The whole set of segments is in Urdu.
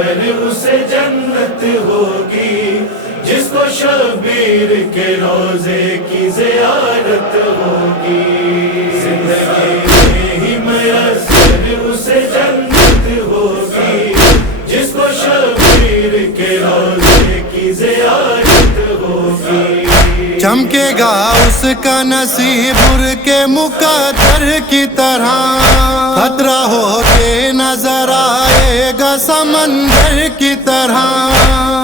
میسر اسے جنت ہوگی، جس کو شبیر کے روزے کی زیارت ہوگی۔ زندگی میں ہی میسر اسے جنت ہوگی، جس کو شبیر کے روزے کی زیارت ہوگی۔ چمکے گا اس کا نصیب بر کے مقدر کی طرح، خطرہ ہو کے نظر آئے گا سمندر کی طرح،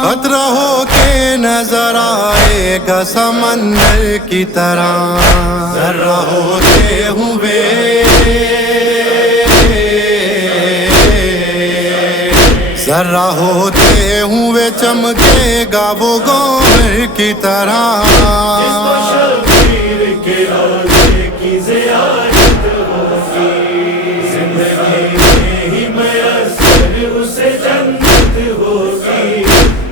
خطرہ ہو کے نظر آئے گا سمندر کی طرح۔ ذرہ ہوتے ہوئے ذرہ ہوتے ہوئے چمکے گا وہ گوہر کی طرح، جس کو شبیر کے روزے کی زیارت ہوگی۔ زندگی میں ہی میسر اسے جنت ہوگی،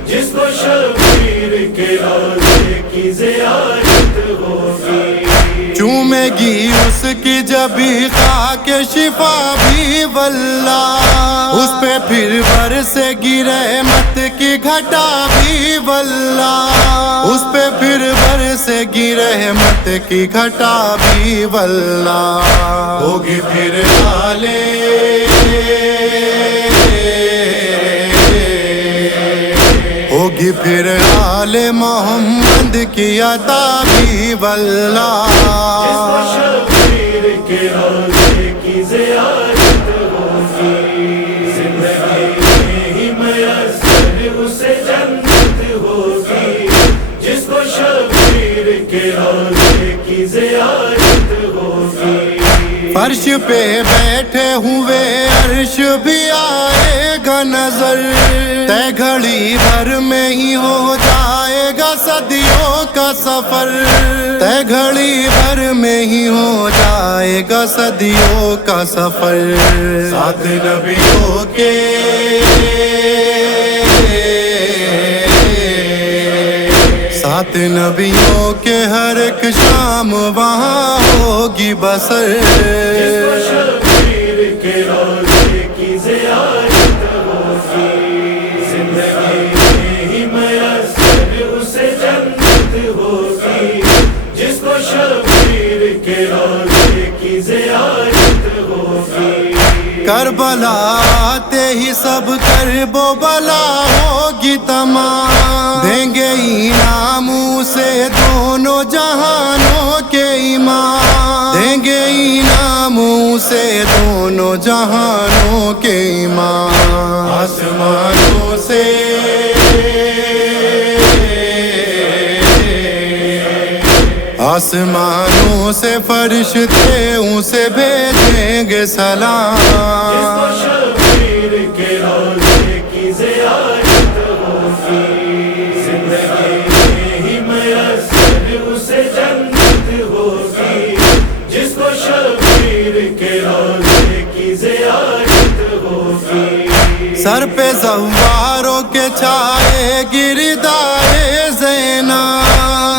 جس کو شبیر کے روزے کی زیارت ہوگی۔ چومے گی اس کی جبی خاک شفا بھی واللہ، اس پہ پھر برسے گی رحمت کی گھٹا بھی واللہ، اس پہ پھر برسے گی رحمت کی گھٹا بھی واللہ۔ ہوگی پھر ہوگی پھر آل محمد کی عطا بھی واللہ، جس کو شبیر کے روزے کی زیارت ہوگی۔ زندگی میں ہی میسر اسے جنت ہوگی، جس کو شبیر کے روزے کی زیارت ہوگی۔ فرش پہ بیٹھے ہوئے عرش بھی آئے گا نظر، طے گھڑی بھر میں ہی ہو جائے گا صدیوں کا سفر، طے گھڑی بھر میں ہی ہو جائے گا صدیوں کا سفر۔ سات نبیوں کے سات نبیوں کے ہر ایک شام وہاں ہوگی بسر، جس کو شبیر کے روزے کی زیارت ہوگی۔ زندگی میں ہی میسر اسے جنت ہوگی، جس کو شبیر کے روزے کی زیارت ہوگی۔ کربلا آتے ہی سب کرب و بلا ہوگی تمام، دیں گے انعام سے دونوں جہانوں کے امام، دیں گے انعام سے دونوں جہانوں کے امام۔ آسمانوں سے آسمانوں سے فرشتے اسے بھیجیں گے سلام، جس کو شبیر کے روزے کی زیارت ہوگی۔ زندگی میں ہی میسر اسے جنت ہوگی، جس کو شبیر کے روزے کی زیارت ہوگی۔ سر پہ زواروں کے چھائے گردائے زینا،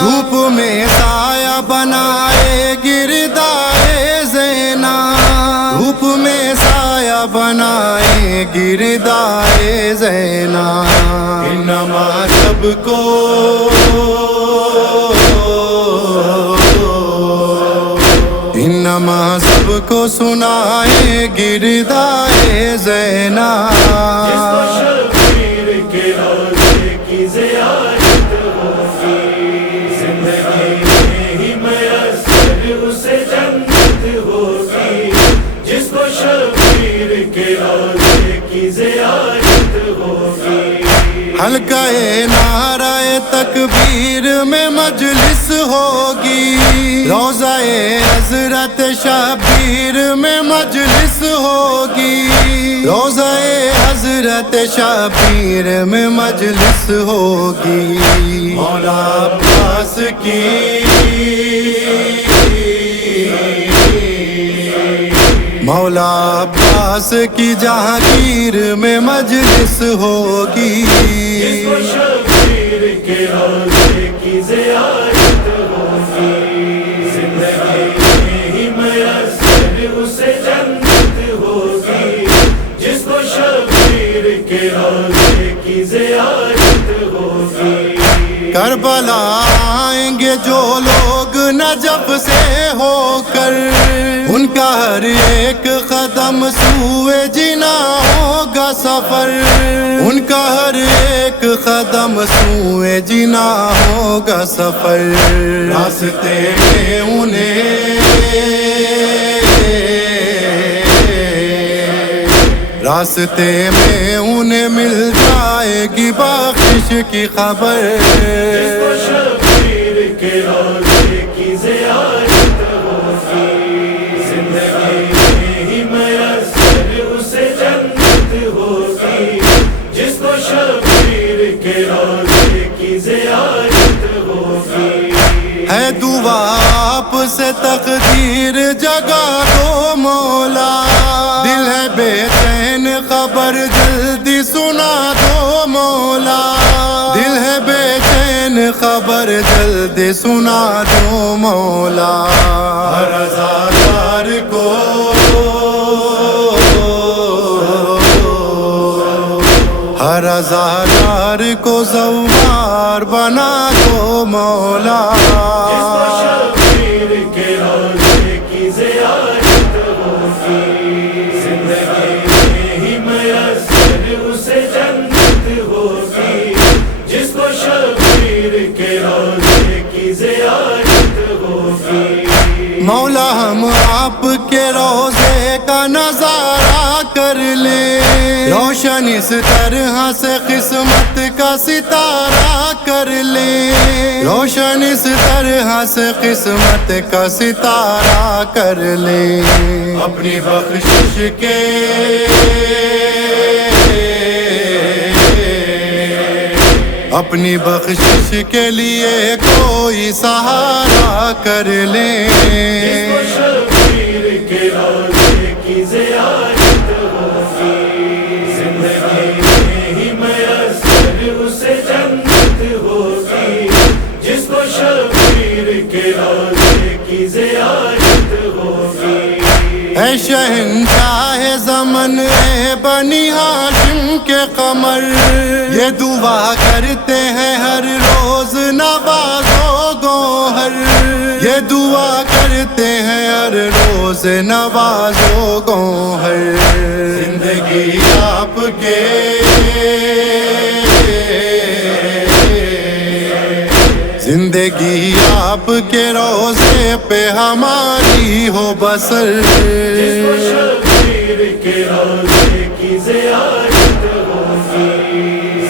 دھوپ میں سایہ بنائے گردائے زینا، دھوپ میں سایہ بنائے گردائے زینا۔ انما سب کو انما سب کو سنائے گردائے زینا، جس کو شبیر کے روزے کی زیارت ہوگی۔ زندگی میں ہی میسر اسے جنت ہوگی، جس کو شبیر کے روزے کی زیارت ہوگی۔ حلقہ نعرہ تکبیر میں مجلس ہوگی، روضہ حضرت شبیر میں مجلس ہوگی، روضہ حضرت شبیر میں مجلس ہوگی۔ مولا عباس کی مولا عباس کی جہانگیر میں مجلس ہوگی، جس کو شبیر کے روزے کی زیارت ہوگی۔ زندگی میں ہی میسر اسے جنت ہوگی، جس کو شبیر کے روزے کی زیارت ہوگی. کربلا آئیں گے جو لوگ نجف سے ہو کر، ان کا ہر ایک قدم سوئے جنا ہوگا سفر، ان کا ہر ایک قدم سوئے جنا ہوگا سفر. راستے میں انہیں مل جائے گی بخشش کی خبر. جس کو شبیر کے روزے کی زیارت ہوگی، زندگی میں ہی میسر اسے جنت ہوگی. جس کو شبیر کے روزے کی زیارت ہوگی. ہے دعا آپ سے تقدیر جگا دو مولا، دل ہے بے چین خبر جلدی سنا دو مولا، دل ہے بے چین خبر جلدی سنا دو مولا. ہر عزادار کو زوار بنا دو مولا. جس کو شبیر کے روزے کی زیارت ہوگی، زندگی میں ہی میسر اسے جنت ہوگی. جس کو شبیر کے روزے کی زیارت ہوگی. مولا ہم آپ کے روزے کا نظارہ کر لیں، روشن اس طرح سے قسمت کا ستارہ کر لیں، روشن اس طرح سے قسمت کا ستارہ کر لیں. اپنی بخشش کے لیے کوئی سہارا کر لیں. جس کو شبیر کے روزے کی زیارت ہوگی، زندگی میں ہی میسر اسے جنت ہوگی. جس کو شبیر کے روزے کی زیارت ہوگی. اے شہنشاہ زمن اے بنی ہاشم کے قمر، یہ دعا کرتے ہیں ہر روز نوازو گوہر، یہ دعا کرتے ہیں ہر روز نوازو گوہر. زندگی آپ کے روزے پہ ہماری ہو بسر. جس کو شبیر کے روزے کی زیارت ہوگی،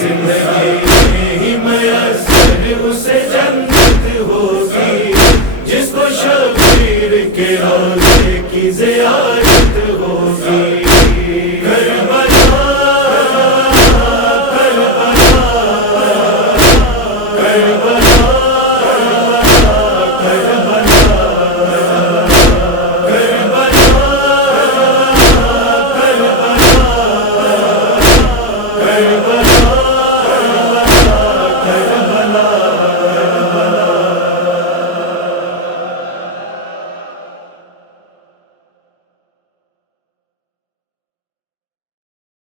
زندگی میں ہی میسر اسے جنت ہوگی. جس کو شبیر کے روزے کی زیارت